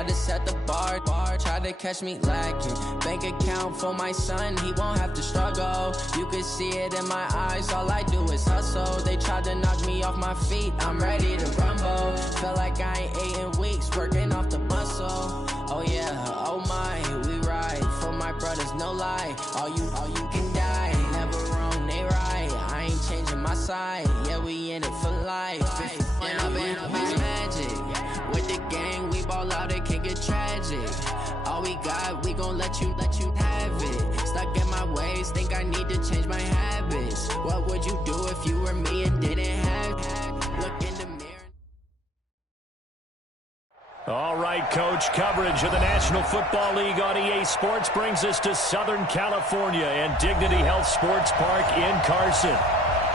had to set the bar. Tried to catch me lacking. Bank account for my son, he won't have to struggle. You can see it in my eyes, all I do is hustle. They tried to knock me off my feet, I'm ready to rumble. Feel like I ain't ate in weeks, working off the muscle. Oh yeah, oh my, we ride for my brothers, no lie. All you can die, never wrong, they right. I ain't changing my side, yeah, we in it for life. And I've been magic. With the gang, we ball out, it can get tragic. All we got, we gon' let you have it. Stuck in my ways, think I need to change my habits. What would you do if you were me and didn't have it? Look in the mirror. All right, Coach, coverage of the National Football League on EA Sports brings us to Southern California and Dignity Health Sports Park in Carson.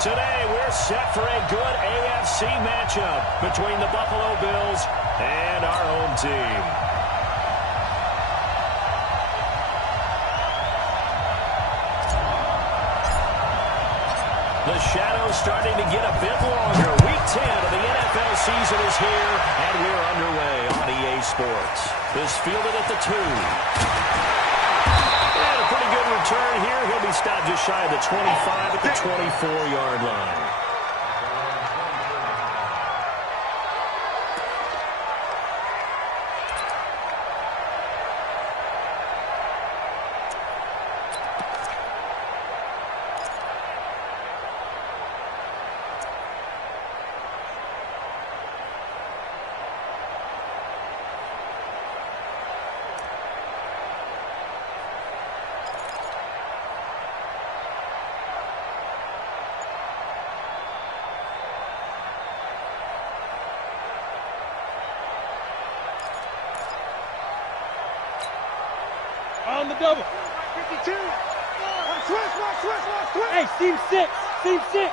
Today, we're set for a good AFC matchup between the Buffalo Bills and our home team. The shadow's starting to get a bit longer. Week 10 of the NFL season is here, and we're underway on EA Sports. This fielded at the 2. And a pretty good return here. He'll be stopped just shy of the 25 at the 24-yard line. On the double. 52. Switch. Hey, team 6. Team 6.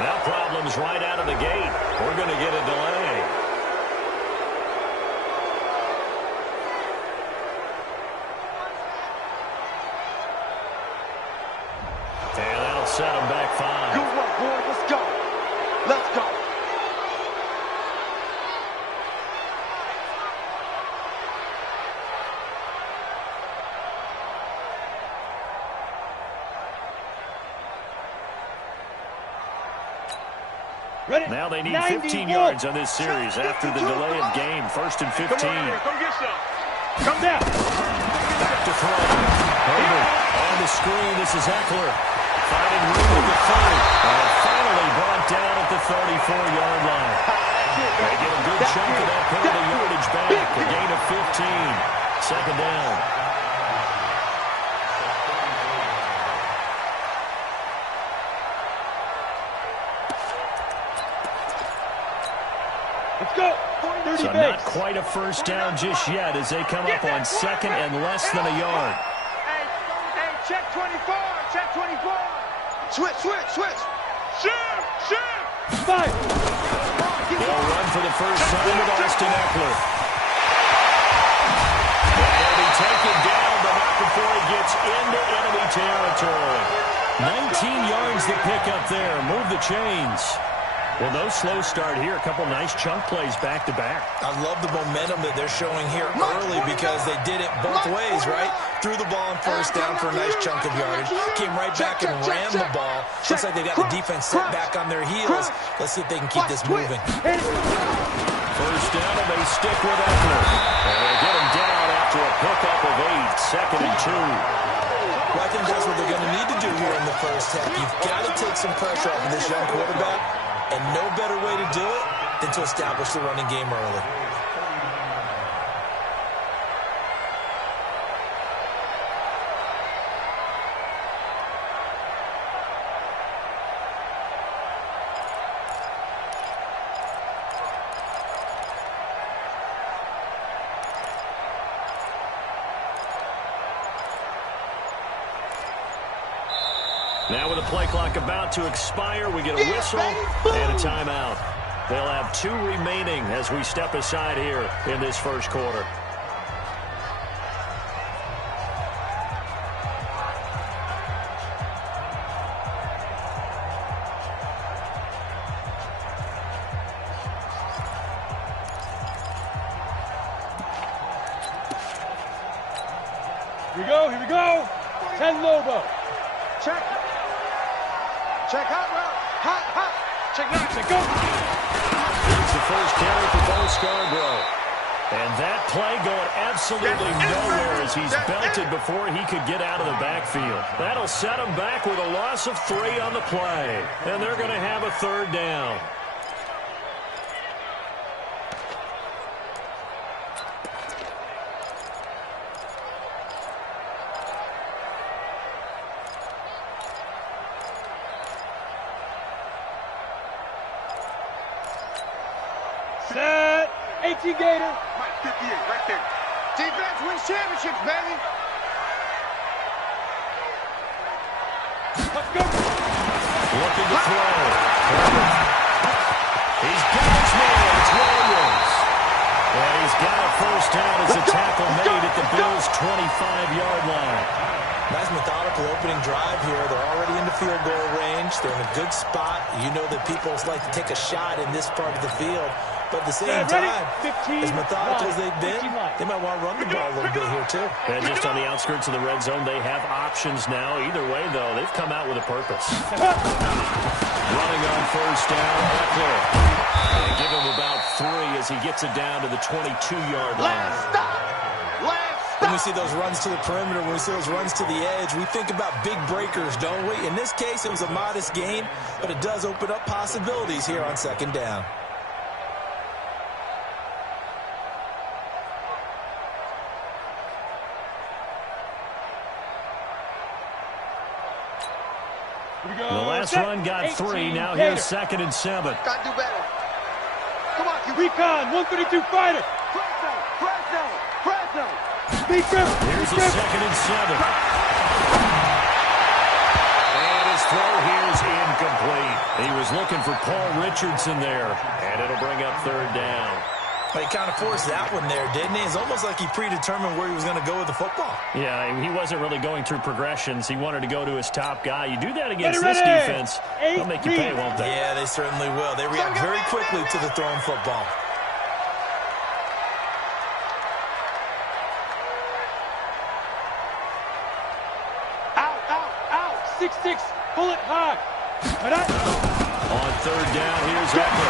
Now problems right out of the gate. We're going to get a delay. And that'll set them back 5. Good work, boy. Let's go. Let's go. Now they need 15 yards on this series after the delay of game. 1st and 15. Come get some. Come down. Back to throw. Herbert on the screen. This is Eckler. Finding room at the 30. And finally brought down at the 34-yard line. They get a good chunk of that penalty yardage back. A gain of 15. Second down. Let's go. So not quite a first down just yet as they come up on 2nd and less than a yard. Hey, check 24. Check 24. Switch. Shoot. Fight. They'll run for the first time with Austin Eckler. He'll be taken down, but not before he gets into enemy territory. 19 yards the pickup there. Move the chains. Well, no slow start here. A couple nice chunk plays back-to-back. I love the momentum that they're showing here early because they did it both ways, right? Threw the ball on first down for a nice chunk of yardage. Came right back and ran the ball. Looks like they got the defense set back on their heels. Let's see if they can keep this moving. First down, and they stick with Eckler. And they get him down after a pickup of 8. 2nd and 2. Well, I think that's what they're going to need to do here in the first half. You've got to take some pressure off of this young quarterback. And no better way to do it than to establish the running game early. Now with the play clock about to expire, we get a whistle and a timeout. They'll have 2 remaining as we step aside here in this first quarter. Here we go. 10 Lobo. Check. Check hot route. Hot. Check now. Check go. Here's the first carry for Bo Scarborough. And that play going absolutely nowhere as he's belted before he could get out of the backfield. That'll set him back with a loss of 3 on the play. And they're going to have a 3rd down. Set. 18 Gator. 58 right there. Defense wins championships, baby. Let's go. Looking to throw. He's got his man. It's Williams. And he's got a first down as a tackle made at the Bills' 25-yard line. Nice methodical opening drive here. They're already into field goal range. They're in a good spot. You know that people like to take a shot in this part of the field. But at the same time, as methodical as they've been, they might want to run the ball a little bit here, too. And just on the outskirts of the red zone, they have options now. Either way, though, they've come out with a purpose. Running on first down, Eckler. And give him about 3 as he gets it down to the 22-yard line. When we see those runs to the perimeter, when we see those runs to the edge, we think about big breakers, don't we? In this case, it was a modest gain, but it does open up possibilities here on 2nd down. The last run got 3. Now here's 2nd and 7. Gotta do better. Come on, Recon, 132 fighter. Fresno. Here's a 2nd and 7. And his throw here is incomplete. He was looking for Paul Richardson there. And it'll bring up 3rd down. He kind of forced that one there, didn't he? It's almost like he predetermined where he was going to go with the football. Yeah, he wasn't really going through progressions. He wanted to go to his top guy. You do that against this defense, they'll make you pay, won't they? Yeah, they certainly will. They react very quickly to the thrown football. Out. 6-6, bullet high. On 3rd down, here's Eckler.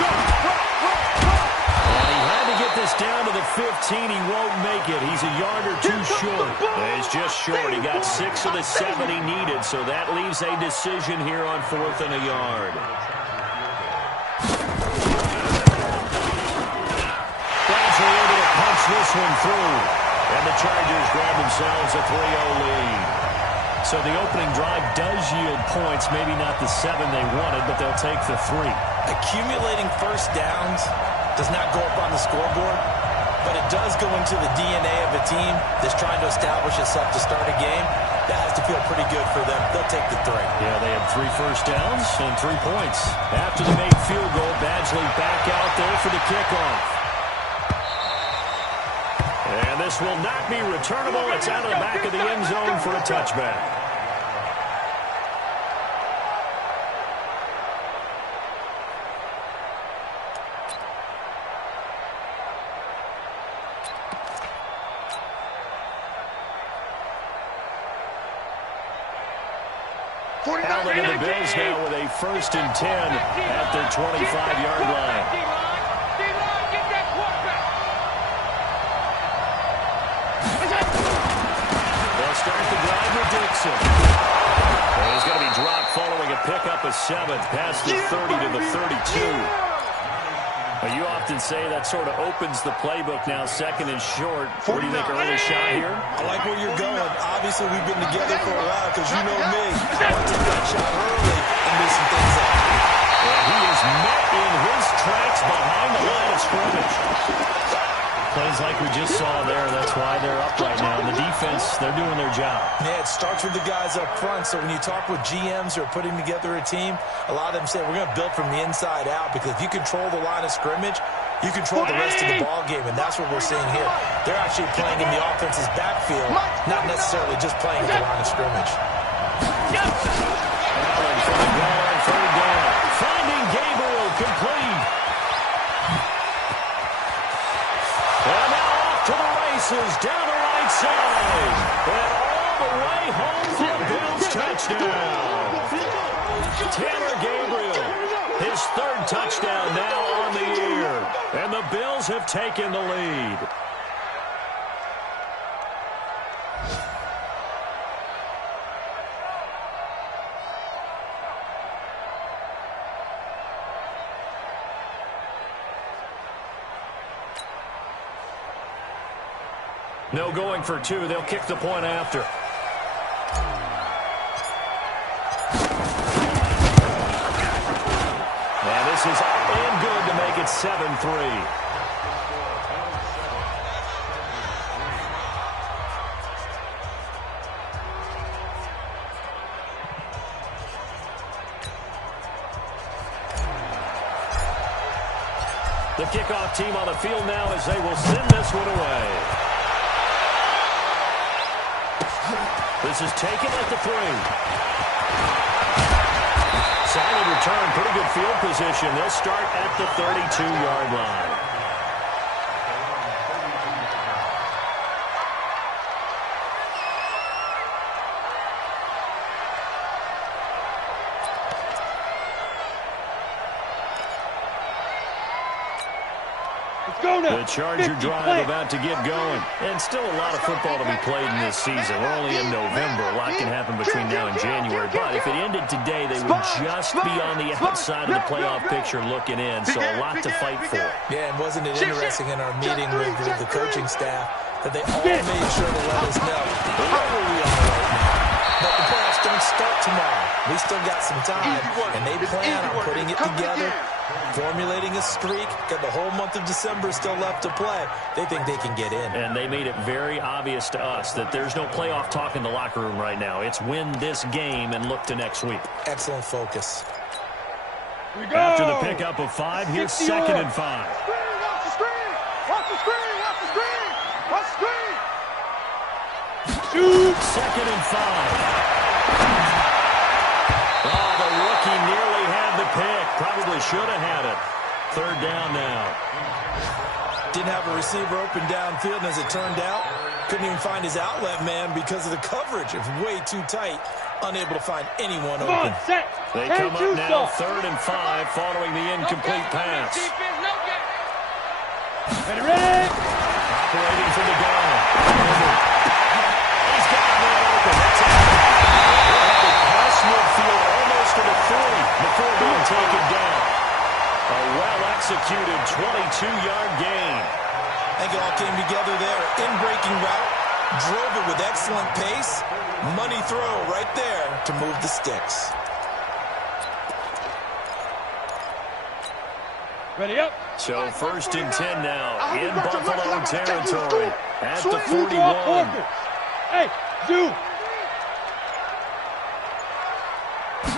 And he had to get this down to the 15. He won't make it. He's a yard or 2 short. He's just short. He got 6 of the 7 he needed, so that leaves a decision here on 4th and a yard. Bradley able to punch this one through. And the Chargers grab themselves a 3-0 lead. So the opening drive does yield points, maybe not the 7 they wanted, but they'll take the 3. Accumulating first downs does not go up on the scoreboard, but it does go into the DNA of a team that's trying to establish itself to start a game. That has to feel pretty good for them. They'll take the 3. Yeah, they had 3 first downs and 3 points. After the made field goal, Badgley back out there for the kickoff. And this will not be returnable. It's out of the back of the end zone for a touchback. Allen and the Bills now with a 1st and 10 at their 25-yard line. They'll start the drive with Dixon. And he's going to be dropped following a pickup of 7 past the 30 to the 32. You often say that sort of opens the playbook now, 2nd and short. What do you think, early shot here? I like where you're going. Obviously, we've been together for a while because you know me. I want to take that shot early and do some things up. And he is met in his tracks behind the line of scrimmage. Plays like we just saw there. That's why they're up right now. And the defense, they're doing their job. Yeah, it starts with the guys up front. So when you talk with GMs who are putting together a team, a lot of them say we're going to build from the inside out, because if you control the line of scrimmage, you control the rest of the ball game, and that's what we're seeing here. They're actually playing in the offense's backfield, not necessarily just playing at the line of scrimmage. Allen from the goal line, 3rd down. Finding Gabriel, complete. And now off to the races, down the right side. And the way home for a Bills touchdown. Taylor Gabriel, his third touchdown now on the year. And the Bills have taken the lead. No going for two. They'll kick the point after. And this is in good to make it 7-3. The kickoff team on the field now as they will send this one away. This is taken at the 3. Solid return, pretty good field position. They'll start at the 32-yard line. The Charger drive about to get going. And still a lot of football to be played in this season. We're only in November. A lot can happen between now and January. But if it ended today, they would just be on the outside of the playoff picture looking in. So a lot to fight for. Yeah, and wasn't it interesting in our meeting with the coaching staff that they all made sure to let us know where we are right now. But the playoffs don't start tomorrow. We still got some time, and they plan on putting it together, formulating a streak. Got the whole month of December still left to play. They think they can get in. And they made it very obvious to us that there's no playoff talk in the locker room right now. It's win this game and look to next week. Excellent focus. After the pickup of 5, here's 2nd and 5. Watch the screen! Watch the screen! Watch the screen! Watch the screen! Shoot! 2nd and 5. Oh, the rookie nearly had the pick. Probably should have had it. 3rd down now. Didn't have a receiver open downfield, and as it turned out, couldn't even find his outlet man because of the coverage. It was way too tight. Unable to find anyone open. They come up now 3rd and 5 following the incomplete pass. Ready? Operating for the goal. He's got a man open. That's out. Cross midfield almost to the 40 before being taken down. A well-executed 22-yard gain. I think it all came together there. In-breaking route. Drove it with excellent pace. Money throw right there to move the sticks. Ready up. So 1st and 10 now in Buffalo territory at the 41. Hey, do.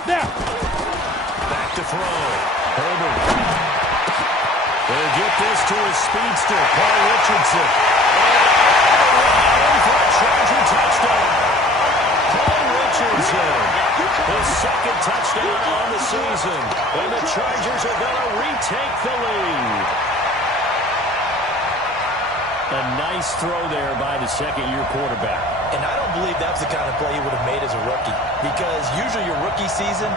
Now. Back to throw. Herbert. They'll get this to his speedster, Paul Richardson. And for a Charger touchdown. Paul Richardson, his 2nd touchdown on the season. And the Chargers are going to retake the lead. A nice throw there by the 2nd-year quarterback. And I don't believe that was the kind of play he would have made as a rookie. Because usually your rookie season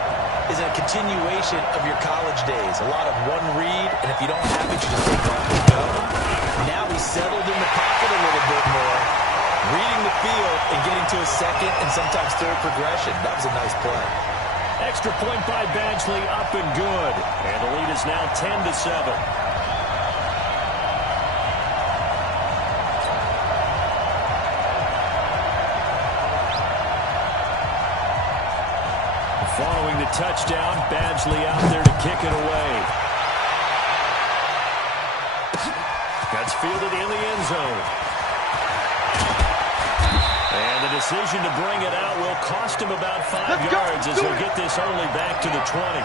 is a continuation of your college days. A lot of one read, and if you don't have it, you just take off and go. Now he's settled in the pocket a little bit more, reading the field and getting to a 2nd and sometimes 3rd progression. That was a nice play. Extra point by Badgley, up and good. And the lead is now 10-7. Following the touchdown, Badgley out there to kick it away. That's fielded in the end zone. And the decision to bring it out will cost him about 5 yards as he'll get this only back to the 20.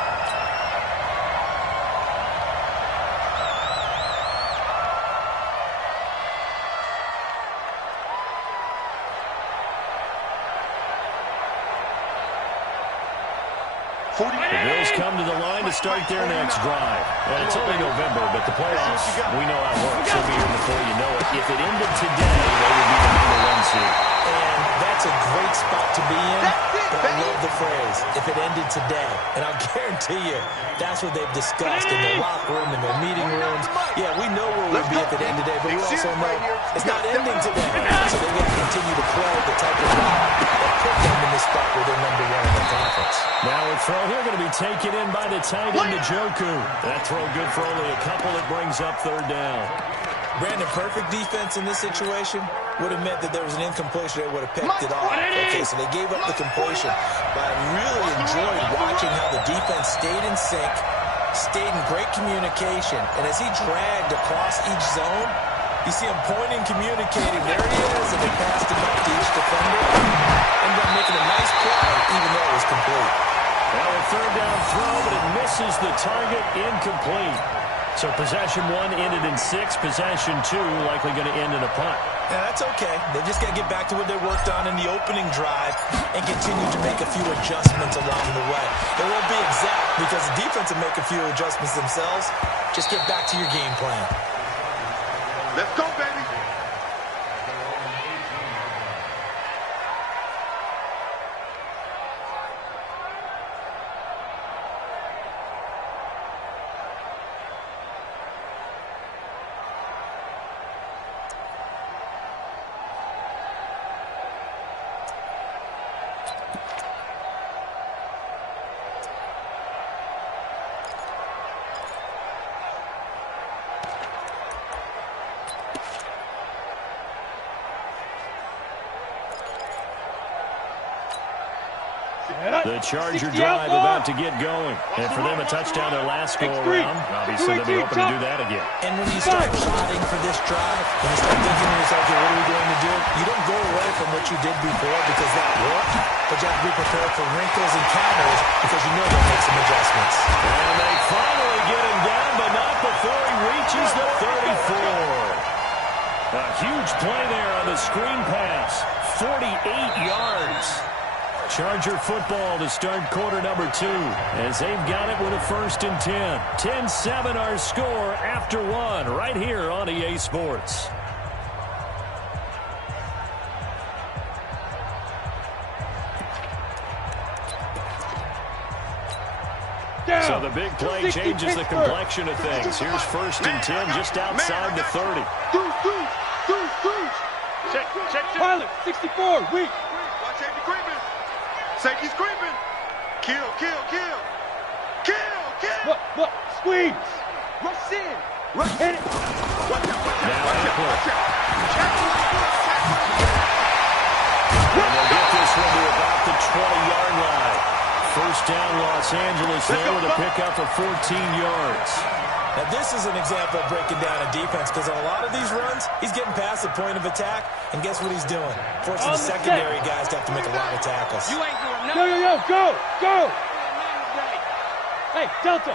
The Bills Bills come to the line to start their next drive. And it's only November, but the playoffs, we know how it works. They'll be here before you know it. If it ended today, they would be the #1 seed. And that's a great spot to be in, but I love the phrase, if it ended today. And I'll guarantee you, that's what they've discussed in their locker room, in their meeting rooms. Yeah, we know where we'll be if it ended today, but we also know it's not ending today. So they've got to continue to play the type of game that put them in this spot where they're #1 in the conference. Now a throw here going to be taken in by the tight end, Njoku. That throw good for only a couple. It brings up 3rd down. Brandon, perfect defense in this situation would have meant that there was an incompletion. They would have picked it off. Okay, so they gave up the completion. But I really enjoyed watching how the defense stayed in sync, stayed in great communication. And as he dragged across each zone, you see him pointing, communicating. There he is, and they passed him up to each defender. Ended up making a nice play, even though it was complete. Well, a 3rd down throw, but it misses the target, incomplete. So possession 1 ended in 6. Possession 2 likely going to end in a punt. Yeah, that's okay. They just got to get back to what they worked on in the opening drive and continue to make a few adjustments along the way. It won't be exact because the defense will make a few adjustments themselves. Just get back to your game plan. Let's go, baby. The Charger drive about to get going. And for them, a touchdown their last go-around. Obviously, they'll be hoping to do that again. And when you start plotting for this drive, when you start thinking to yourself, okay, what are we going to do? You don't go away from what you did before because that worked, but you have to be prepared for wrinkles and counters because you know they'll make some adjustments. And they finally get him down, but not before he reaches the 34. A huge play there on the screen pass. 48 yards. Charger football to start quarter number 2 as they've got it with a 1st and 10. 10-7 our score after 1 right here on EA Sports. So the big play changes the complexion of things. Here's 1st and 10 just outside the 30. Pilot, 64, weak. Watch safety creeping. Safety creeping. Kill. Look, squeeze. Rush in. Hit it. Watch out. And they'll get this one to about the 20-yard line. 1st down, Los Angeles there with a pickup of 14 yards. Now, this is an example of breaking down a defense because on a lot of these runs, he's getting past the point of attack, and guess what he's doing? Forcing the secondary guys to have to make a lot of tackles. You ain't doing nothing. Go. Hey, Delta.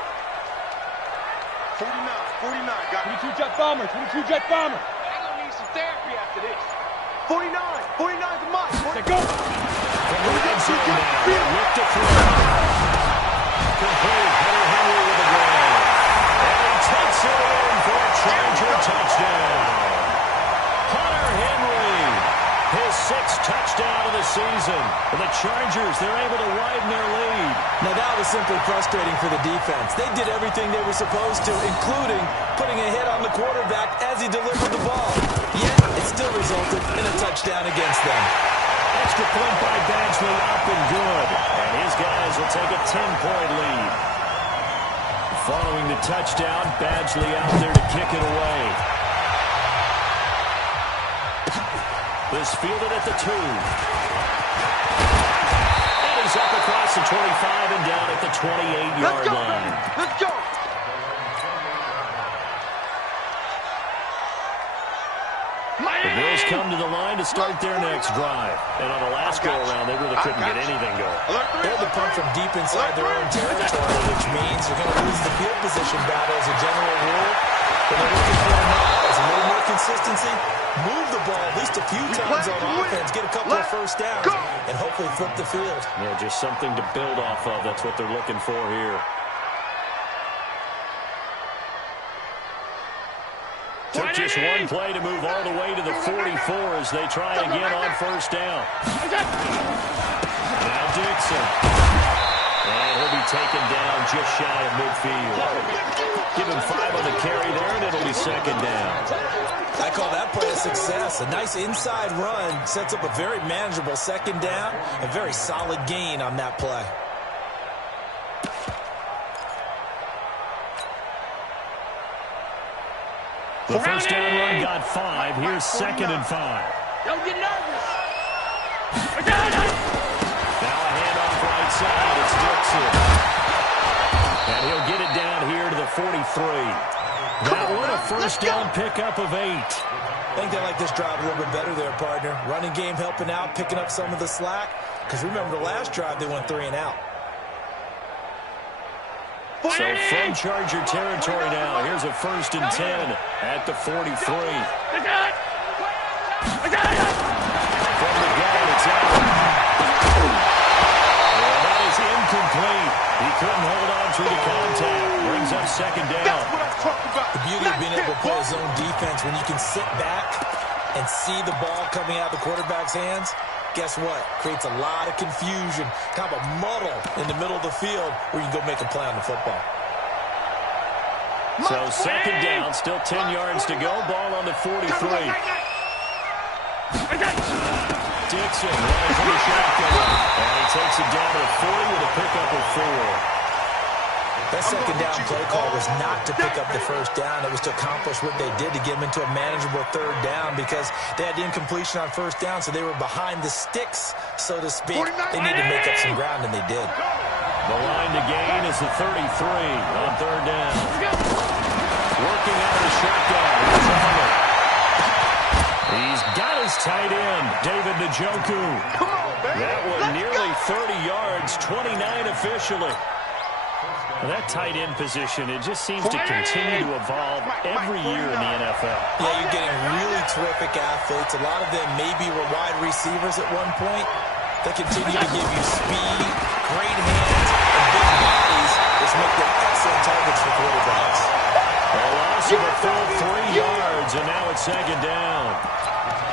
49, got 22 jet bomber. I'm gonna need some therapy after this. 49's a must. Go. From the red zone now, whipped it through. Complete. Hunter Henry with a grab. And he takes it in for a Charger touchdown. Hunter Henry, his 6th touchdown of the season. And the Chargers, they're able to widen their lead. Now, that was simply frustrating for the defense. They did everything they were supposed to, including putting a hit on the quarterback as he delivered the ball. Yet, it still resulted in a touchdown against them. Extra point by Badgley up and good. And his guys will take a 10-point lead. Following the touchdown, Badgley out there to kick it away. This fielded at the 2. And he's up across the 25 and down at the 28-yard line. Let's go. The Bills come to the line to start their next drive. And on the last go-around, they really couldn't get anything going. They had to punt from deep inside their own territory, which means they're going to lose the field position battle as a general rule. But they're looking for now is a little more consistency, move the ball at least a few times on offense, get a couple of first downs, and hopefully flip the field. Yeah, just something to build off of. That's what they're looking for here. Took just one play to move all the way to the 44 as they try again on first down. Now Dixon. And he'll be taken down just shy of midfield. Give him 5 on the carry there, and it'll be second down. I call that play a success. A nice inside run sets up a very manageable second down. A very solid gain on that play. The first down run got 5. Here's 2nd and 5. Don't get nervous. Now a handoff right side. It's Dixon. And he'll get it down here to the 43. That one a first down pickup of 8. I think they like this drive a little bit better there, partner. Running game helping out, picking up some of the slack. Because remember the last drive, they went 3 and out. So from Charger territory now, here's a 1st and 10 at the 43. From the gun, it's out. And that is incomplete. He couldn't hold on through the contact. Brings up second down. The beauty of being able to play zone defense when you can sit back and see the ball coming out of the quarterback's hands. Guess what? Creates a lot of confusion, kind of a muddle in the middle of the field where you can go make a play on the football. So second down, still 10 yards to go. Ball on the 43. Dixon running from the shotgun. And he takes it down to the 40 with a pickup of 4. That second down play call was not to pick up the first down. It was to accomplish what they did to get them into a manageable third down because they had incompletion on first down, so they were behind the sticks, so to speak. They needed to make up some ground, and they did. The line to gain is the 33 on third down. Working out of the shotgun. He's got his tight end, David Njoku. That one nearly 30 yards, 29 officially. Well, that tight end position, it just seems to continue to evolve every year in the NFL. Yeah, you're getting really terrific athletes. A lot of them maybe were wide receivers at one point. They continue to give you speed, great hands, and big bodies, which make them excellent targets for quarterbacks. A loss of a full 3 yards, and now it's second down.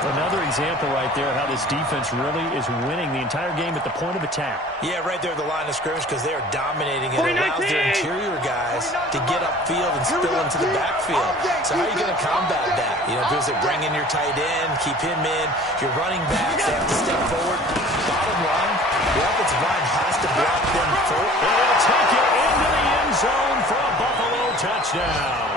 Another example right there how this defense really is winning the entire game at the point of attack. Yeah, right there at the line of scrimmage because they are dominating it. It allows their interior guys to get upfield and spill into the backfield. So how are you going to combat that? You know, because they bring in your tight end, keep him in. Your running backs, they have to step forward. Bottom line, the offensive line has to block them first. They'll take it into the end zone for a Buffalo touchdown.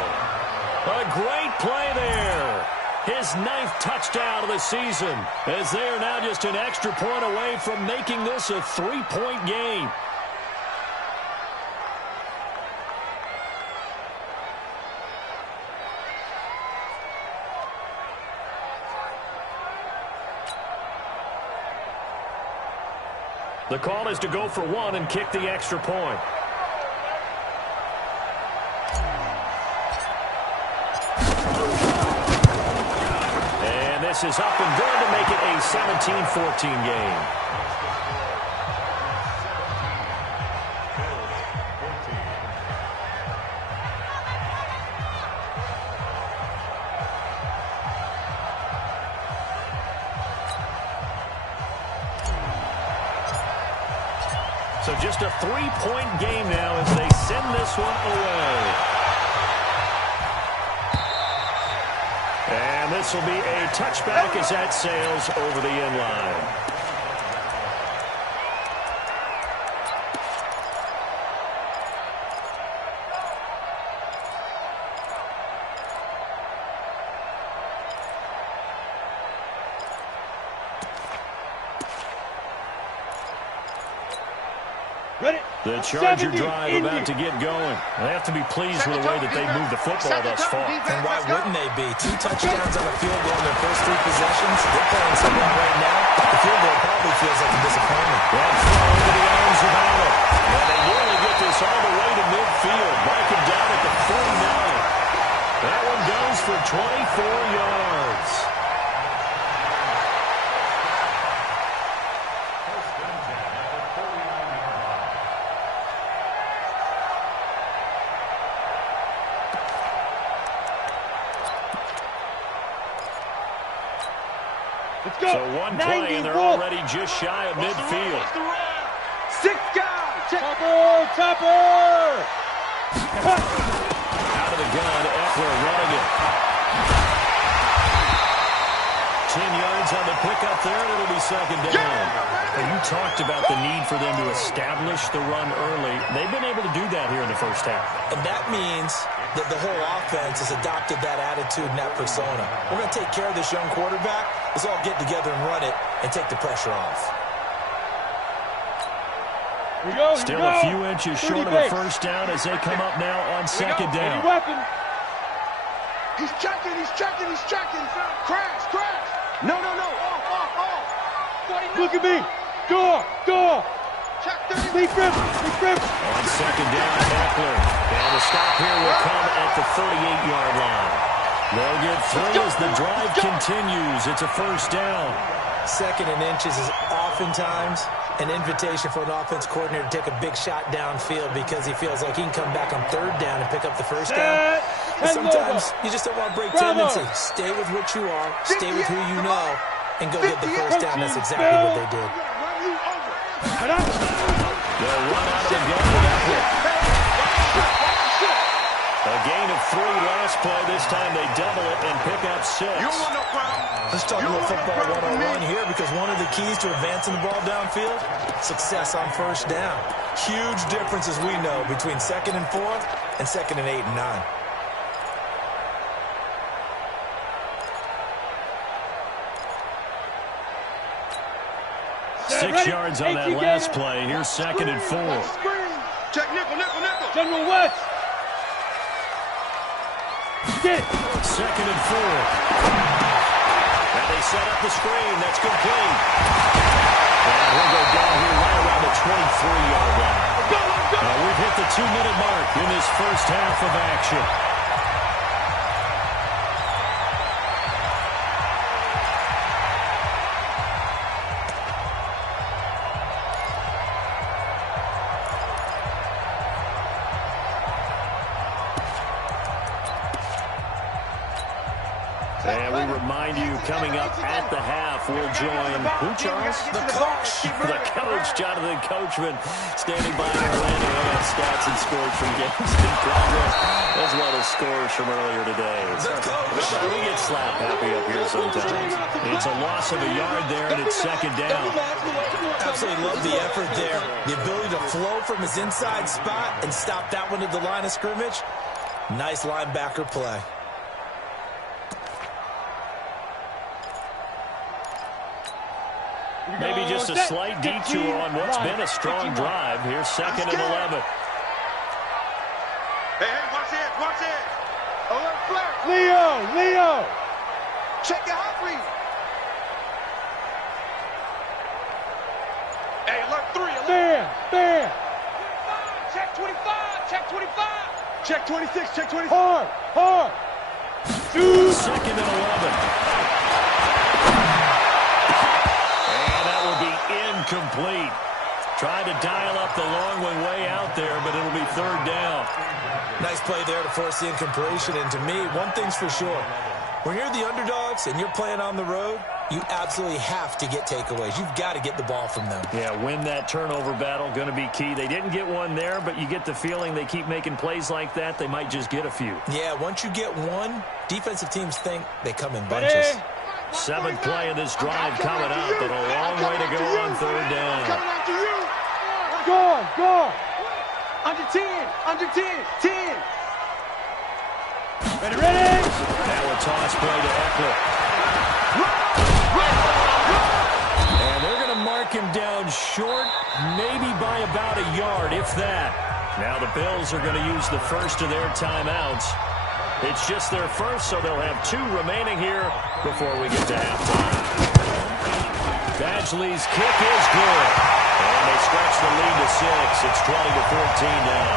A great play there. His 9th touchdown of the season, as they are now just an extra point away from making this a 3-point game. The call is to go for 1 and kick the extra point. This is up and good to make it a 17-14 game. So just a 3-point game now as they send this one away. And this will be a touchback as that sails over the end line. The Charger drive about to get going. They have to be pleased with the way that they moved the football thus far. And why wouldn't they be? 2 touchdowns on the field goal in their first 3 possessions. They're playing so well right now. The field goal probably feels like a disappointment. That throw into the arms of Allen. And they nearly get this all the way to midfield. Mark him down at the 49. That one goes for 24 yards. Let's go. So one play, and they're already just shy of midfield. 6 guys. Topper. Out of the gun, Eckler running it. 10 yards on the pickup there, and it'll be second down. And you talked about the need for them to establish the run early. They've been able to do that here in the first half. And that means that the whole offense has adopted that attitude and that persona. We're going to take care of this young quarterback. Let's all get together and run it and take the pressure off. Still a few inches short of a first down as they come up now on second down. He's checking. Crash. No. Off. Look at me. Go. Check 30. Big rip. On second down, Eckler. And the stop here will come at the 38-yard line. They'll get 3 as the drive continues. It's a first down. Second and inches is oftentimes an invitation for an offense coordinator to take a big shot downfield because he feels like he can come back on third down and pick up the first down. But sometimes you just don't want to break tendency. Stay with what you are, stay with who you know, and go get the first down. That's exactly what they did. They'll run out of the gun with Eckler. A gain of 3 last play. This time they double it and pick up 6. Let's talk about football 101 here because one of the keys to advancing the ball downfield, success on first down. Huge difference, as we know, between 2nd and 4 and 2nd and 8 and 9. Six yards on that last play. Here's 2nd and 4. Check nickel. General West. Get it. 2nd and 4. And they set up the screen. That's complete. And we'll go down here right around the 23-yard line. We've hit the 2-minute mark in this first half of action. And we remind you, coming up at the half, we'll join who, Charles? The coach. The coach, Jonathan Coachman, standing by in Orlando. He'll have stats and scores from games in progress, as well as scores from earlier today. The coach. We get slap happy up here sometimes. It's a loss of a yard there, and it's second down. Absolutely love the effort there. The ability to flow from his inside spot and stop that one at the line of scrimmage. Nice linebacker play. Maybe just a slight detour on what's been a strong drive. Here's 2nd and 11. Hey, watch it. Alert flare. Leo. Check your hot read. Hey, alert 3. Bam. Check 25. Check 26. Check 26. Hard. 2nd and 11. Incomplete. Tried to dial up the long one way out there, but it'll be 3rd down. Nice play there to force the incompletion. And to me, one thing's for sure. When you're the underdogs and you're playing on the road, you absolutely have to get takeaways. You've got to get the ball from them. Yeah, win that turnover battle, going to be key. They didn't get one there, but you get the feeling they keep making plays like that, they might just get a few. Yeah, once you get one, defensive teams think they come in bunches. 7th play of this drive coming up, but a long way to go on 3rd down. Go. Under 10. 10. Ready. Now a toss play to Eckler. And they're going to mark him down short, maybe by about a yard, if that. Now the Bills are going to use the first of their timeouts. It's just their first, so they'll have 2 remaining here before we get to halftime. Badgley's kick is good. And they stretch the lead to 6. It's 20-14 now.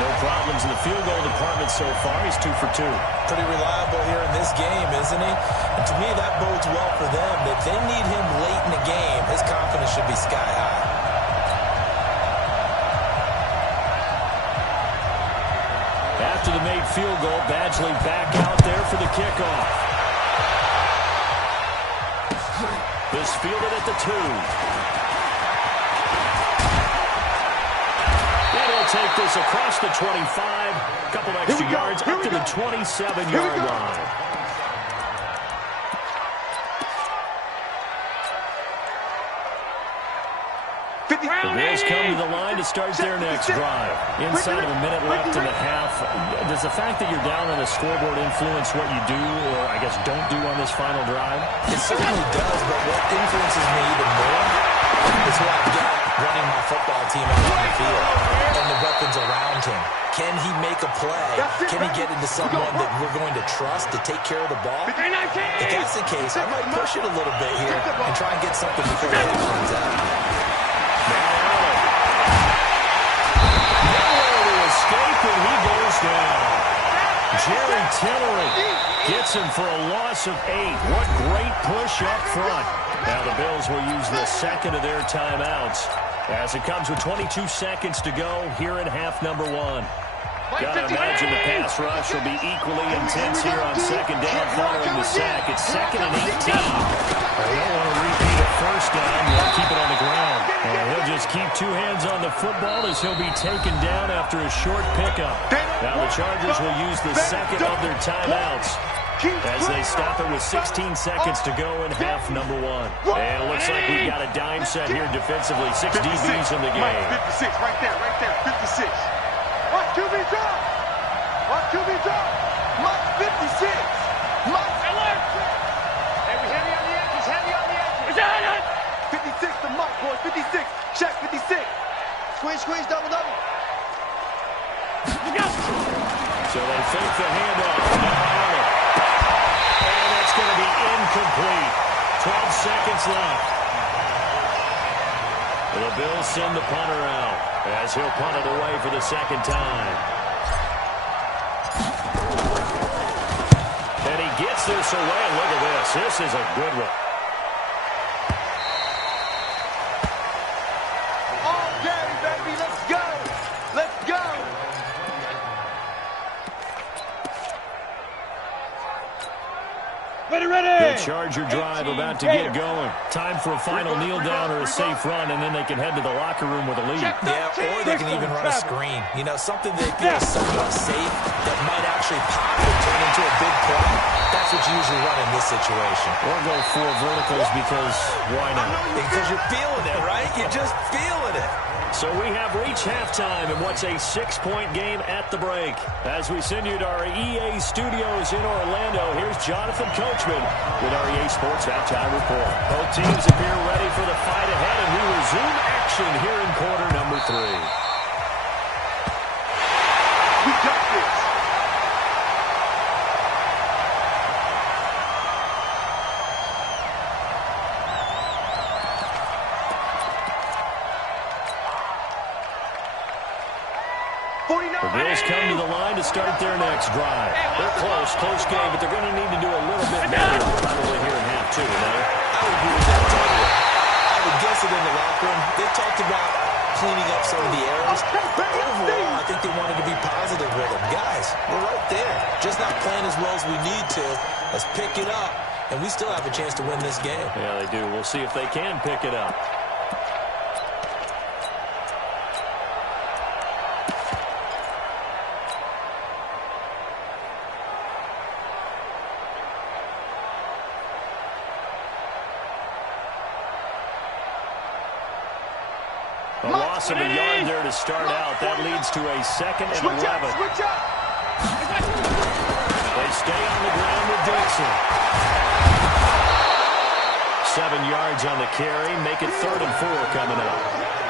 No problems in the field goal department so far. He's 2 for 2. Pretty reliable here in this game, isn't he? And to me, that bodes well for them. If they need him late in the game, his confidence should be sky high. After the made field goal, Badgley back out there for the kickoff. This fielded at the 2. And he'll take this across the 25. A couple extra yards up to the 27-yard line. The Bills come to the line to start their next drive. Inside of a minute left in the half. Does the fact that you're down on the scoreboard influence what you do, or I guess don't do on this final drive? It certainly does, but what influences me even more is what I've got running my football team out on the field and the weapons around him. Can he make a play? Can he get into someone that we're going to trust to take care of the ball? If that's the case, I might push it a little bit here and try and get something before the game runs out. And he goes down. Jerry Tillery gets him for a loss of 8. What great push up front. Now the Bills will use the second of their timeouts as it comes with 22 seconds to go here in half number 1. Gotta imagine the pass rush will be equally intense here on second down following the sack. It's 2nd and 18. They don't want to repeat a first down. They want to keep it on the ground. And he'll just keep 2 hands on the football as he'll be taken down after a short pickup. Now the Chargers will use the second of their timeouts as they stop it with 16 seconds to go in half number 1. And it looks like we've got a dime set here defensively. 6 DBs in the game. 56, right there, 56. Watch QB drop. Watch QB drop. Mike 56. Mike alert. Hey, we heavy on the edges. Heavy on the edges. 56 to Mike, boys. 56. Check 56. Squeeze, double. So they fake the handoff. And that's going to be incomplete. 12 seconds left. The Bills send the punter out as he'll punt it away for the second time. And he gets this away. Look at this. This is a good one. All day, baby. Let's go. Let's go. The Charger drive about to get going. Time for a final kneel down or a safe run, and then they can head to the locker room with a lead. Yeah, or they can even run a screen. You know, something they feel somewhat safe that might actually pop and turn into a big play. That's what you usually run in this situation. Or go 4 verticals because why not? Because you're feeling it, right? You're just feeling it. So we have reached halftime in what's a 6-point game at the break. As we send you to our EA studios in Orlando, here's Jonathan Coachman with our EA Sports Halftime Report. Both teams appear ready for the fight ahead, and we resume action here in quarter number 3. We got this. The Bills come to the line to start their next drive. They're close game, but they're going to need to do a little bit better probably here in half 2. I would agree with that totally. I would guess it in the locker room. They talked about cleaning up some of the errors. Overall, I think they wanted to be positive with them. Guys, we're right there. Just not playing as well as we need to. Let's pick it up, and we still have a chance to win this game. Yeah, they do. We'll see if they can pick it up. A loss of a yard there to start out. That leads to a 2nd and 11. They stay on the ground with Dixon. 7 yards on the carry. Make it 3rd and 4 coming up.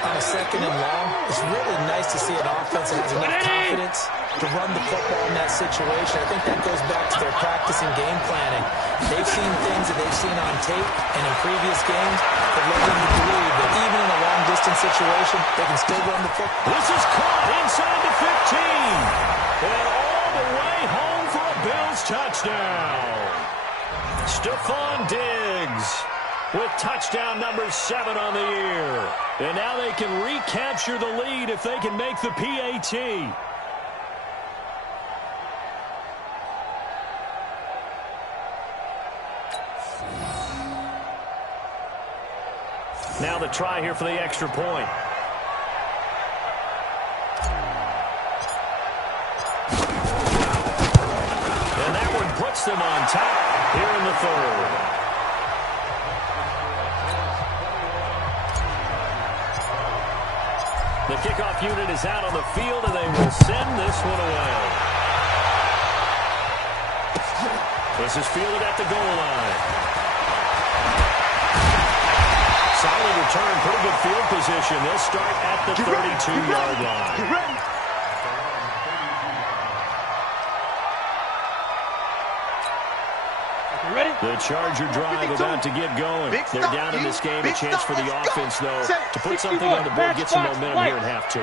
On a 2nd and long, it's really nice to see an offense that has enough confidence to run the football in that situation. I think that goes back to their practice and game planning. They've seen things that they've seen on tape and in previous games that led them to believe that even in a long-distance situation, they can still run the football. This is caught inside the 15. And all the way home for a Bills touchdown. Stephon Diggs with touchdown number 7 on the year. And now they can recapture the lead if they can make the PAT. Now the try here for the extra point. And that one puts them on top here in the third. The kickoff unit is out on the field, and they will send this one away. This is fielded at the goal line. Solid return, pretty good field position. They'll start at the 32-yard line. Get ready. The Charger drive about to get going. They're down in this game. A chance for the offense, though, to put something on the board, get some momentum here in half 2.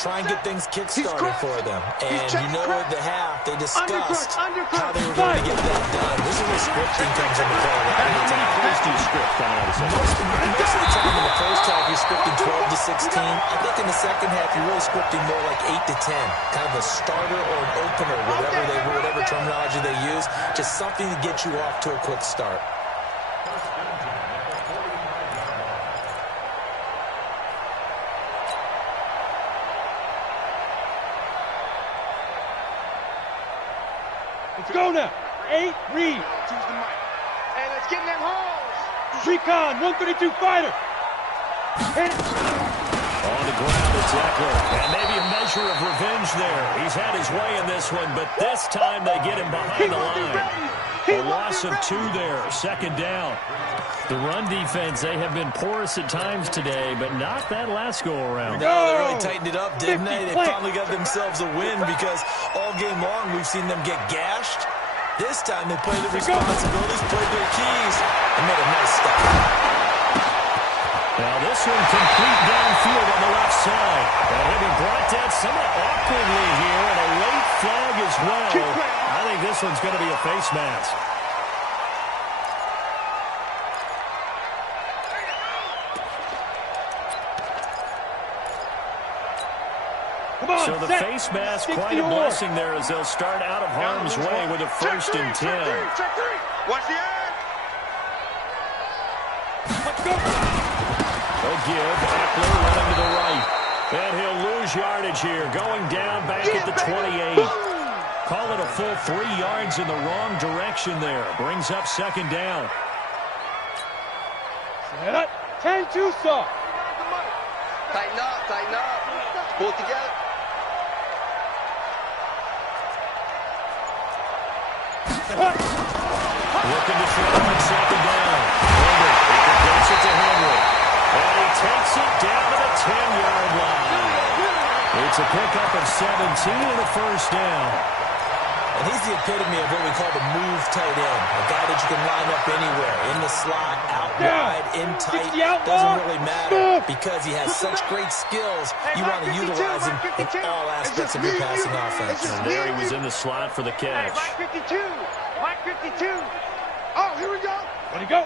Try and get things kick-started for them. And you know at the half, they discussed how they were going to get that done. This is where scripting comes into play. How many plays do you script coming out of the second? Most of the time in the first half, you're scripting 12 to 16. I think in the second half, you're really scripting more like 8 to 10. Kind of a starter or an opener, whatever terminology they use. Just something to get you off to a quick start. Let's go now. 8, read. Choose the mic. Hey, let's get in them holes. Recon, 132 fighter. Hit it. On the ground, it's Eckler. And maybe a measure of revenge there. He's had his way in this one, but this time they get him behind the line. A loss of 2 there, second down. The run defense, they have been porous at times today, but not that last go-around. No, they really tightened it up, didn't they? They finally got themselves a win because all game long we've seen them get gashed. This time they played their responsibilities, played their keys, and made a nice stop. Now this one complete downfield on the left side. And he'll be brought down somewhat awkwardly here, and a late flag as well. I think this one's going to be a face mask. So the face mask, quite a blessing there as they'll start out of harm's way with a 1st and 10. Watch the end. Let's go. They'll give Eckler running to the right. And he'll lose yardage here, going down back at the 28. Call it a full 3 yards in the wrong direction there. Brings up second down. Set up. 10-2 soft. Tighten up, tighten up. Pull it together. Looking to throw on second down. Henry, he gets it to Henry. And he takes it down to the 10-yard line. It's a pickup of 17 and a first down. And he's the epitome of what we call the move tight end. A guy that you can line up anywhere. In the slot, out wide, in tight. Doesn't really matter because he has such great skills. You want to utilize him in all aspects of your passing offense. And there he was in the slot for the catch. Mike 52. Mike 52. Oh, here we go. Let it go.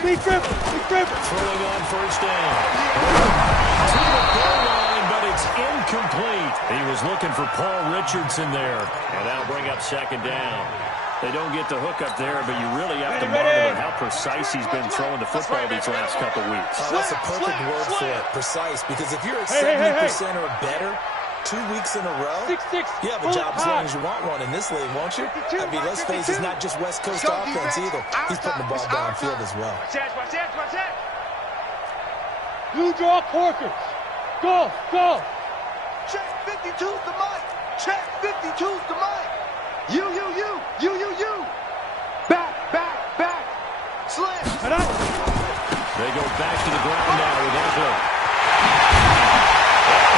Big dribble. Big dribble. Throwing on first down. To the goal line, but it's incomplete. He was looking for Paul Richardson there. And that'll bring up second down. They don't get the hook up there, but you really have to marvel at how precise he's been throwing the football these last couple weeks. Oh, that's a perfect word for it, precise, because if you're at 70% or better 2 weeks in a row, 6'6". you have a job as long as you want one in this league, won't you? I mean, let's face it, it's not just West Coast offense either. He's putting the ball downfield as well. Watch that, watch that, watch that. Blue draw Corkers. Go, go. Check 52's the mic. Check 52's the mic. You. Back. Slam. They go back to the ground now with Eckler.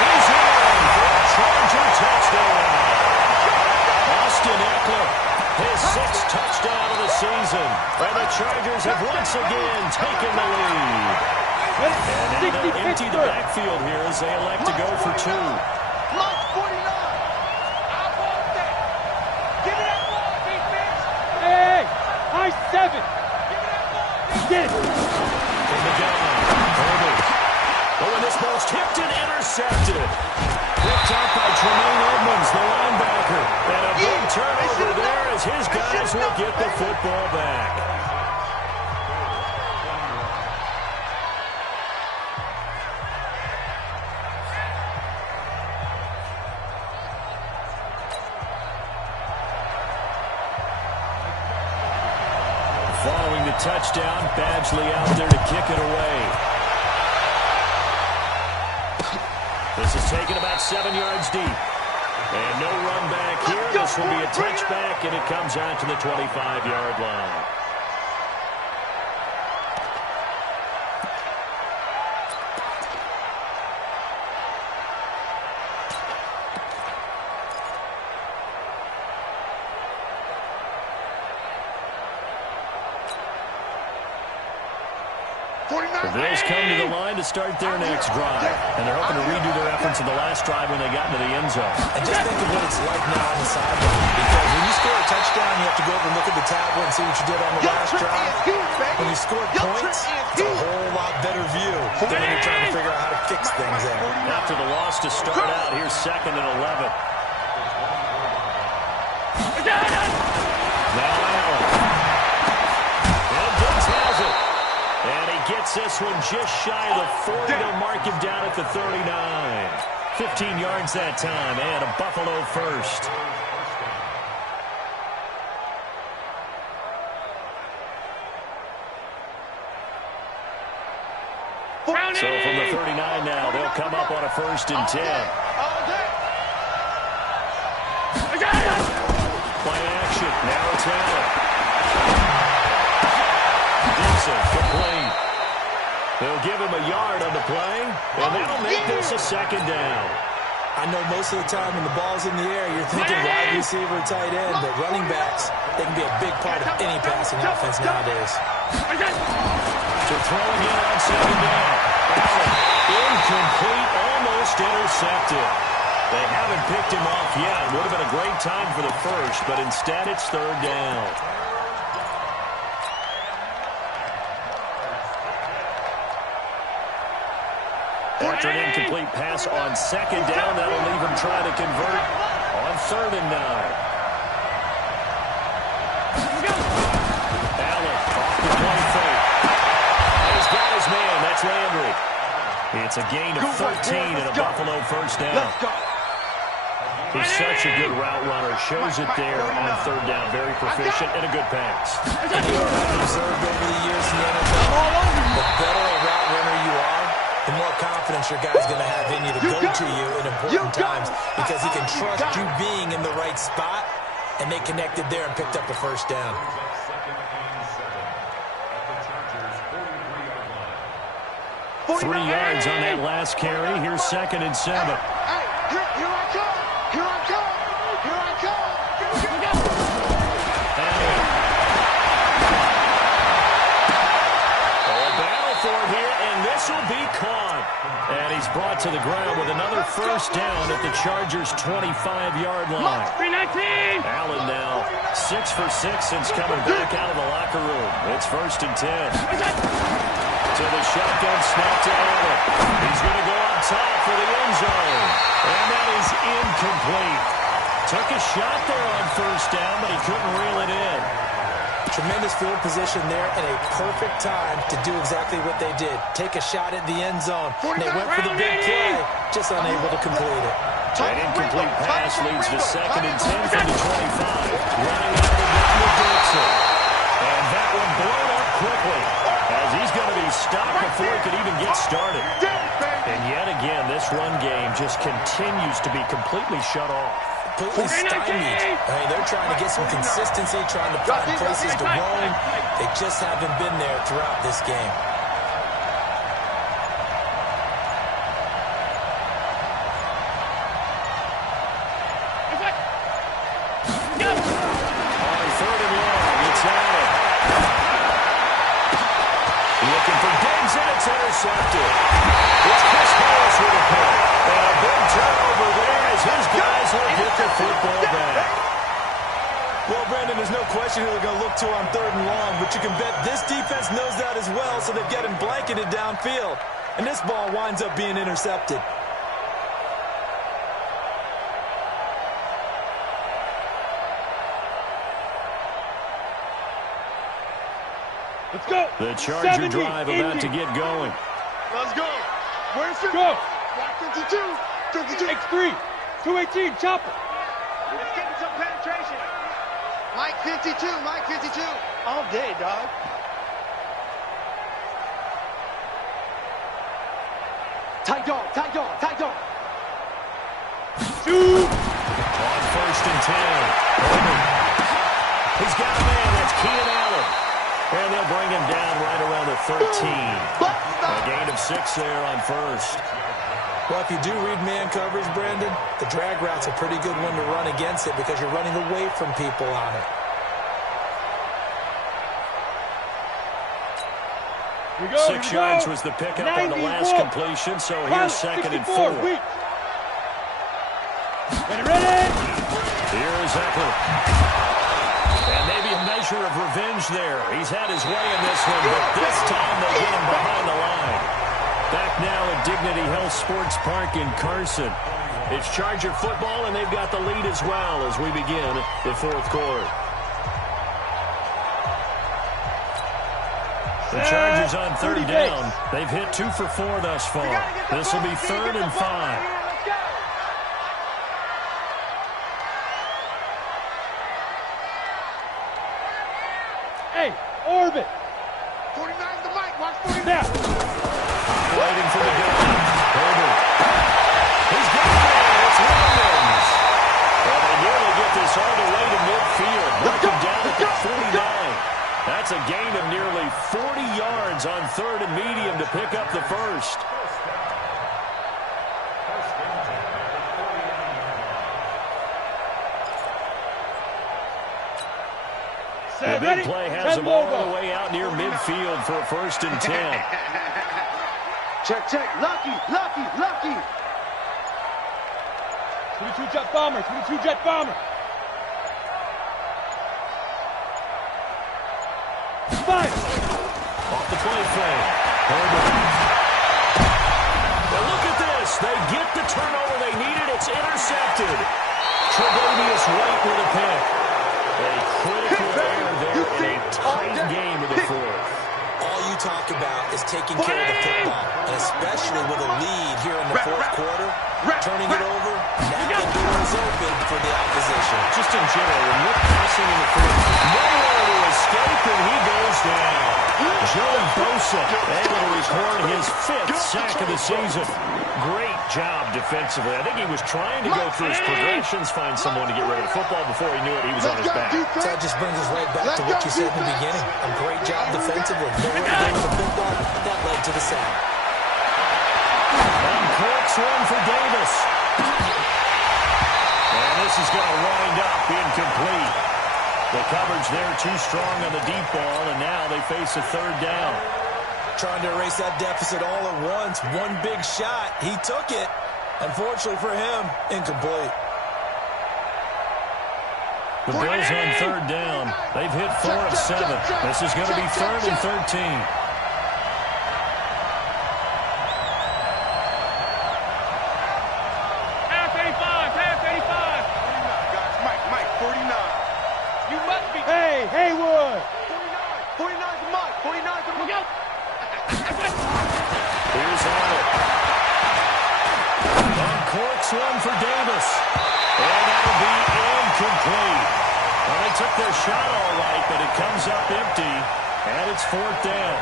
He's in for a Charger touchdown. Austin Eckler, his sixth touchdown of the season. And the Chargers have once again taken the lead. And now they'll empty the backfield here as they elect to go for two. Mark 49. I want that. Give me that ball, defense. Hey, high 7. Give me that ball. Get it. From the gun, Herbert. Oh, and this ball's tipped and intercepted. Picked up by Tremaine Edmonds, the linebacker. And a big turnover there as his guys will get the football back. Following the touchdown, Badgley out there to kick it away. This is taken about 7 yards deep. And no run back here. This will be a touchback, and it comes out to the 25-yard line. The Bills come to the line to start their next drive, and they're hoping to redo their efforts in the last drive when they got into the end zone. And just think of what it's like now on the sideline, because when you score a touchdown, you have to go over and look at the tablet and see what you did on the last drive. When you score points, it's a whole lot better view than when you're trying to figure out how to fix things there. After the loss to start out, here's 2nd and 11. Now Allen. And Diggs has it. And he gets this one just shy of the 40. They'll mark him down at the 39. 15 yards that time, and a Buffalo first. So from the 39 now, they'll come up on a 1st and 10. Play action. Now it's Allen. Dixon complete. They'll give him a yard on the play, and that'll make this a 2nd down. I know most of the time when the ball's in the air, you're thinking wide receiver, tight end, but running backs, they can be a big part of any passing offense nowadays. To throw again on 2nd down. Allen, incomplete, almost intercepted. They haven't picked him off yet. Would have been a great time for the first, but instead it's 3rd down. After an incomplete pass on 2nd down, that'll leave him trying to convert on 3rd and 9. Allen off the play fake. He's got his man. That's Landry. It's a gain of 13 and a Buffalo 1st down. He's such a good route runner. Shows it there on 3rd down. Very proficient and a good pass. You know, I've observed over the years in the NFL, the better a route runner you are, the more confidence your guy's going to have in you to go to you in important times, because he can trust you being in the right spot, and they connected there and picked up the 1st down. Three yards on that last carry. Here's 2nd and 7. Here I come. Here I come. Here I come. A battle for it here, and this will be caught. And he's brought to the ground with another 1st down at the Chargers' 25-yard line. 319. Allen now 6 for 6 since coming back out of the locker room. It's 1st and 10. To the shotgun snap to Allen. He's going to go up top for the end zone. And that is incomplete. Took a shot there on 1st down, but he couldn't reel it in. Tremendous field position there and a perfect time to do exactly what they did. Take a shot at the end zone. And they went for the big play, just unable to complete it. An incomplete pass leads to 2nd and 10 from the 25. Running out of the gun with Dixon. And that one blown up quickly, as he's going to be stopped before he could even get started. And yet again, this run game just continues to be completely shut off. Completely stymied. I mean, they're trying to get some consistency, trying to find places to roam. They just haven't been there throughout this game. On 3rd and intercepted. It's Chris Harris with a pick. And a big turnover there as his guys will get the football back. Well, Brandon, there's no question who they're going to look to on 3rd and long, but you can bet this defense knows that as well, so they're getting blanketed downfield. And this ball winds up being intercepted. Let's go. The Charger drive about to get going. Let's go. Where's it? Go. Block 52. 52. X3. 218. Chopper. It's getting some penetration. Mike 52. Mike 52. All day, dog. Tight dog. Tight dog. Tight dog. Shoot. On 1st and 10. He's got a man. That's Keenan Allen. And they'll bring him down right around the 13. A gain of 6 there on 1st. Well, if you do read man coverage, Brandon, the drag route's a pretty good one to run against it because you're running away from people on it. Here we go. 6 yards was the pickup on the last completion, so here's 2nd and 4. Ready. Here's Eckler. And maybe a measure of revenge there. He's had his way in this one, but this time they get him behind the line. Back now at Dignity Health Sports Park in Carson. It's Charger football, and they've got the lead as well as we begin the 4th quarter. The Chargers on 3rd down. They've hit 2 for 4 thus far. This will be 3rd and 5. Hey, orbit. 49's the mic. Watch 49. Now. Waiting for the gun. Herbert. He's got it. It's Williams. Well, they nearly get this all the way to midfield. Mark him down at the 49. That's a gain of nearly 40 yards on 3rd and medium to pick up the 1st. The big play has them all the way out near midfield for a 1st and 10. Check, check. Lucky, lucky, lucky. 22 jet bomber. 22 jet bomber. 5. Off the play flag. Herbert. Now look at this. They get the turnover they needed. It's intercepted. Tre'Davious White with a pick. A critical error there in a tight game of the 4th. All you talk about is taking care of the football, and especially with a lead here in the 4th quarter, turning it over, now the door is open for the opposition. Just in general, when you're passing in the 4th, nowhere to escape, and he goes down. Joey Bosa able to record his 5th sack of the season. Great job defensively. I think he was trying to go through his progressions, find someone to get rid of the football. Before he knew it, he was on his back. So that just brings us right back to what you said in the beginning. A great job defensively. Nowhere to go with the football. That led to the sack. And Cork's one for Davis. And this is going to wind up incomplete. The coverage there too strong on the deep ball, and now they face a 3rd down. Trying to erase that deficit all at once. One big shot. He took it. Unfortunately for him, incomplete. The Bills on 3rd down. They've hit 4 of 7. This is going to be 3rd and 13. Half 85. Half 85. Mike, 49. You must be. Hey, Haywood. 49's the mic. 49's the mic. Here's Arnold. And Cork's one for Davis. And that'll be incomplete. Well, they took their shot all right, but it comes up empty, and it's 4th down.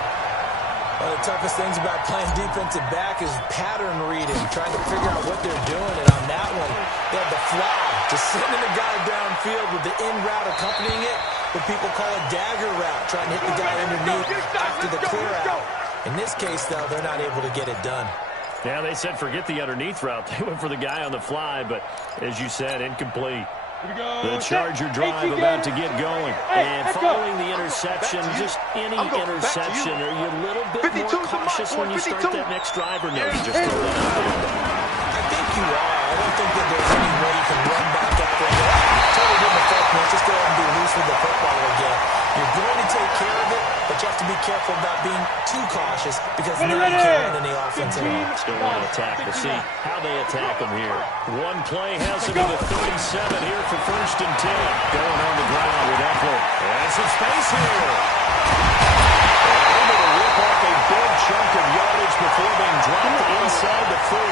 One of the toughest things about playing defensive back is pattern reading, trying to figure out what they're doing. And on that one, they had the fly, just sending the guy downfield with the in route accompanying it, what people call a dagger route, trying to hit the guy underneath after the clear out. In this case, though, they're not able to get it done. Yeah, they said forget the underneath route. They went for the guy on the fly, but as you said, incomplete. The Charger drive about to get going. And following the interception, just any interception, are you a little bit more cautious when you start that next drive, or no, you just throw that out the window? I think you are. I don't think that there's any way you can run back after that. Totally didn't affect me. Just go ahead and be loose with the football again. You're going to take care of it, but you have to be careful about being too cautious because now you can't run any offense at all. Still want to attack. We'll see how they attack them here. One play has them to the 37 here for 1st and 10. Going on the ground with Eckler. And some space here. Able to rip off a big chunk of yardage before being dropped inside the 40.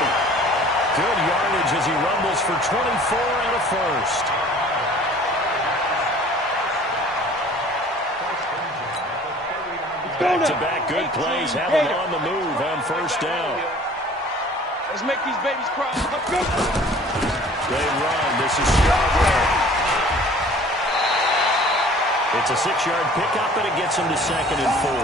Good yardage as he rumbles for 24 and a first. Back-to-back good plays have him on the move on 1st down. Let's make these babies cry. Let's go. They run. This is Scarborough. It's a 6-yard pickup, and it gets him to 2nd and 4.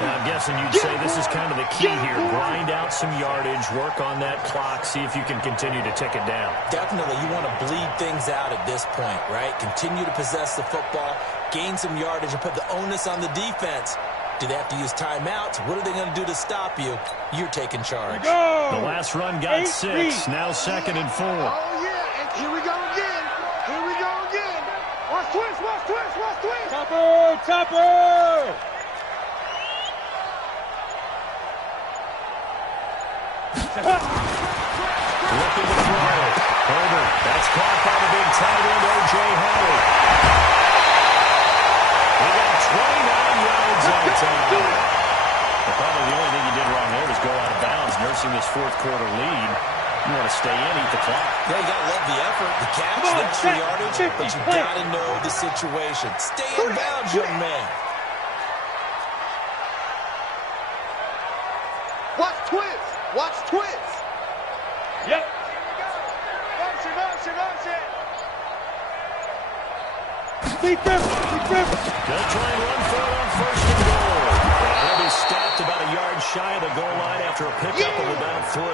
Now, I'm guessing you'd say this is kind of the key here. Grind out some yardage, work on that clock, see if you can continue to tick it down. Definitely. You want to bleed things out at this point, right? Continue to possess the football, gain some yardage, and put the onus on the defense. Do they have to use timeouts? What are they going to do to stop you? You're taking charge. The last run got 6. Now 2nd and 4. Oh, yeah. And here we go again. Here we go again. Watch twist, watch twist, watch twist. Topper, topper. Looking to throw. Herbert. That's caught by the big tight end, O.J. Howard. He got 29 yards on time. Probably the only thing he did wrong there was go out of bounds, nursing this 4th quarter lead. You want to stay in, eat the clock. Yeah, you got to love the effort, the catch, the extra yardage, but you got to know the situation. Stay in bounds, young man. Watch twist. Watch twist. Yep. Motion, motion, motion. Deep rip, deep rip. They'll try and run for it on 1st and goal. They'll be stopped about a yard shy of the goal line after a pickup of about 3.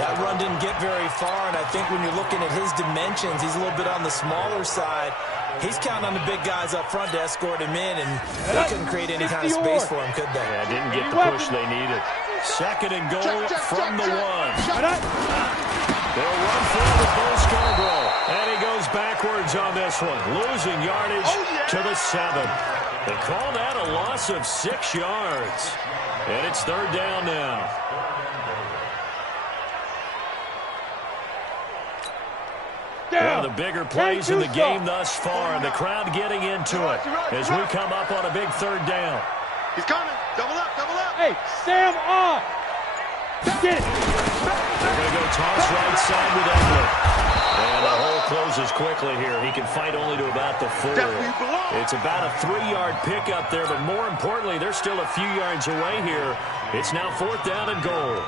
That run didn't get very far, and I think when you're looking at his dimensions, he's a little bit on the smaller side. He's counting on the big guys up front to escort him in, and they couldn't create any kind of space for him, could they? Yeah, didn't get the push they needed. 2nd and goal from the 1. They'll run for it with Bo Scarborough, and he goes backwards on this one, losing yardage to the 7. They call that a loss of 6 yards, and it's 3rd down now. One of the bigger plays in the game thus far, and the crowd getting into it as we come up on a big 3rd down. He's coming. Double up, double up. Hey, Sam off. Get it. They're going to go toss right side with Eckler. And the hole closes quickly here. He can fight only to about the 4. It's about a 3-yard pickup there, but more importantly, they're still a few yards away here. It's now 4th down and goal.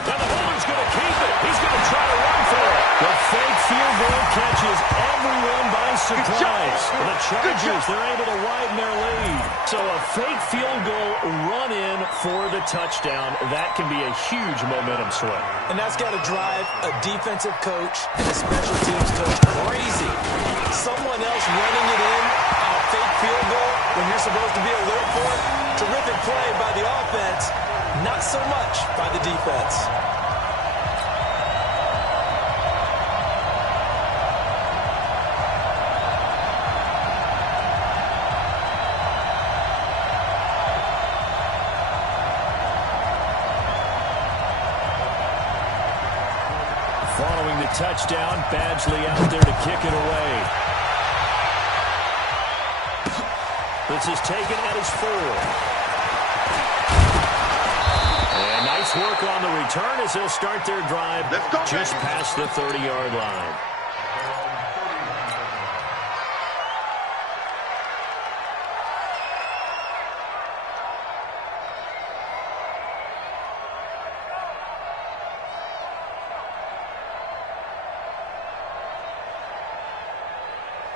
And the holder's going to keep it. He's going to try to run for it. The fake field goal catches everyone by surprise. The Chargers, they're able to widen their lead. So a fake field goal run in for the touchdown. That can be a huge momentum swing. And that's got to drive a defensive coach and a special teams coach crazy. Someone else running it in on a fake field goal when you're supposed to be alert for it. Terrific play by the offense. Not so much by the defense. Following the touchdown, Badgley out there to kick it away. This is taken at his 4. And nice work on the return as they'll start their drive just past the 30-yard line.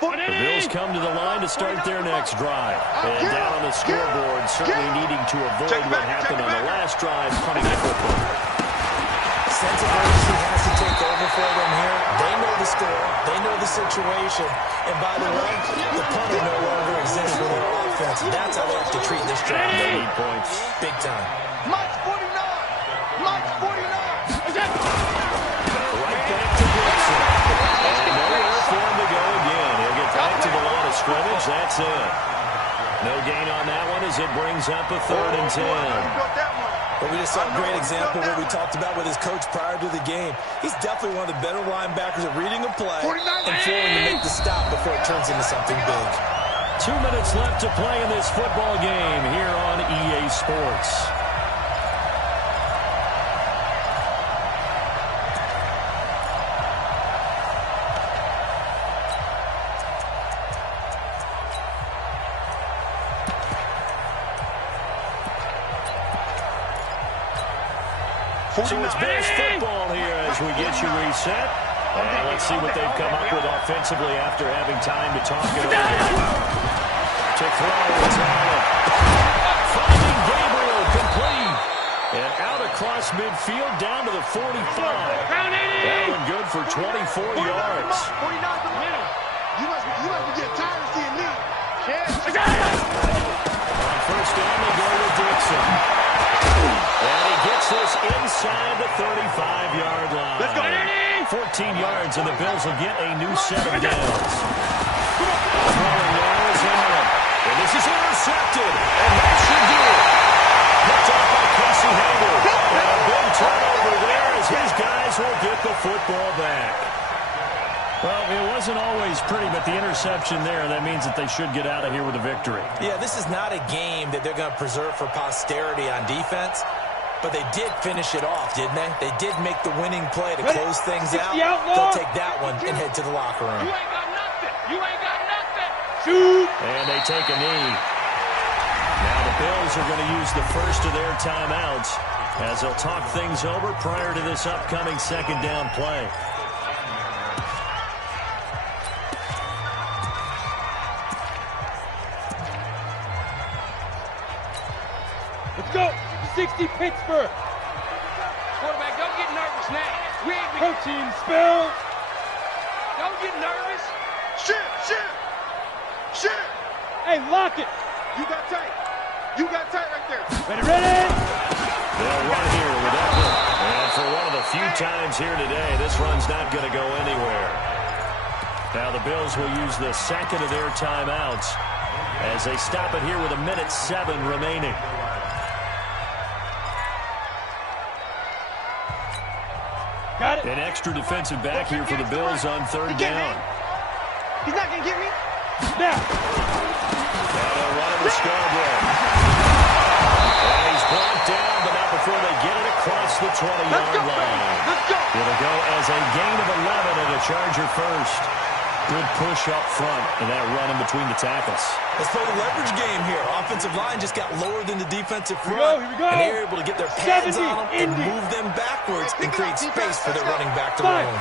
The Bills come to the line to start their next drive. And down on the scoreboard, certainly needing to avoid what happened on the last drive, punting the football. sense of urgency has to take over for them here. They know the score. They know the situation. And by the way, the punter no longer exists for their offense. That's how they have to treat this drive. They need points. Big time. Mike's 49. Mike's 49. Right back to Dixon. And nowhere for him to go again. He'll get back to the line of scrimmage. That's it. No gain on that one as it brings up a 3rd and 10. But we just saw a great example of what we talked about with his coach prior to the game. He's definitely one of the better linebackers at reading a play and flowing to make the stop before it turns into something big. 2 minutes left to play in this football game here on EA Sports. So it's Bears football here as we get you reset. And let's see what they've come up with offensively after having time to talk it over. To throw, it's Allen. Finding Gabriel, complete. And out across midfield, down to the 45. That one good for 24 yards. 49 to the middle. You must be getting tired of seeing me. On first down, they go to Dixon. And he gets this inside the 35-yard line. Let's go. 14 yards, and the Bills will get a new set of downs. Throwing now is Allen. And this is intercepted. And that should do it. Picked off by Casey Hayward. And a big turnover there as his guys will get the football back. Well, it wasn't always pretty, but the interception there, that means that they should get out of here with a victory. Yeah, this is not a game that they're going to preserve for posterity on defense, but they did finish it off, didn't they? They did make the winning play to close things out. They'll take that one and head to the locker room. You ain't got nothing. You ain't got nothing. Shoot. And they take a knee. Now the Bills are going to use the first of their timeouts as they'll talk things over prior to this upcoming 2nd down play. Let's go. 60 Pittsburgh. Quarterback, don't get nervous now. We ain't been... Protein spill. Don't get nervous. Shit. Hey, lock it. You got tight. You got tight right there. Ready. They'll run here with Eckler. And for one of the few times here today, this run's not going to go anywhere. Now the Bills will use the 2nd of their timeouts as they stop it here with 1:07 remaining. Got it. An extra defensive back here for the Bills on 3rd down. He's not going to get me. Now. And they'll run it with Scarborough. And he's brought down, but not before they get it across the 20-yard line. Let's go. It'll go as a gain of 11 and a Charger first. Good push up front and that run in between the tackles. Let's play the leverage game here. Offensive line just got lower than the defensive front. Here we go. And they're able to get their pads on them and move them backwards and create space for their running back to roam.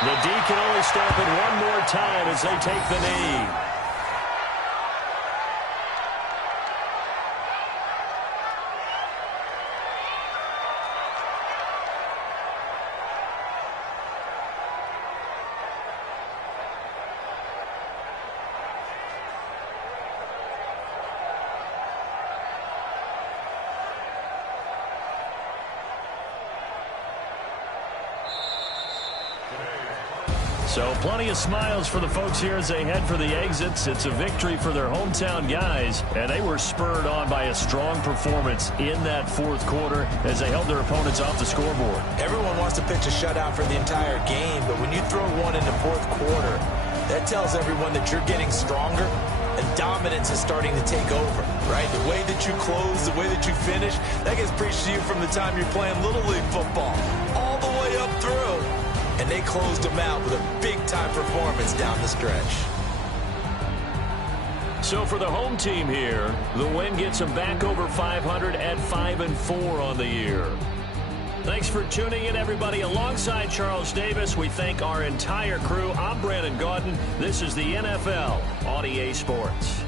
The D can only stop it one more time as they take the knee. So plenty of smiles for the folks here as they head for the exits. It's a victory for their hometown guys, and they were spurred on by a strong performance in that 4th quarter as they held their opponents off the scoreboard. Everyone wants to pitch a shutout for the entire game, but when you throw one in the 4th quarter, that tells everyone that you're getting stronger and dominance is starting to take over, right? The way that you close, the way that you finish, that gets preached to you from the time you're playing Little League football all the way up through. And they closed them out with a big-time performance down the stretch. So for the home team here, the win gets them back over 500 at 5-4 on the year. Thanks for tuning in, everybody. Alongside Charles Davis, we thank our entire crew. I'm Brandon Gaudin. This is the NFL on EA Sports.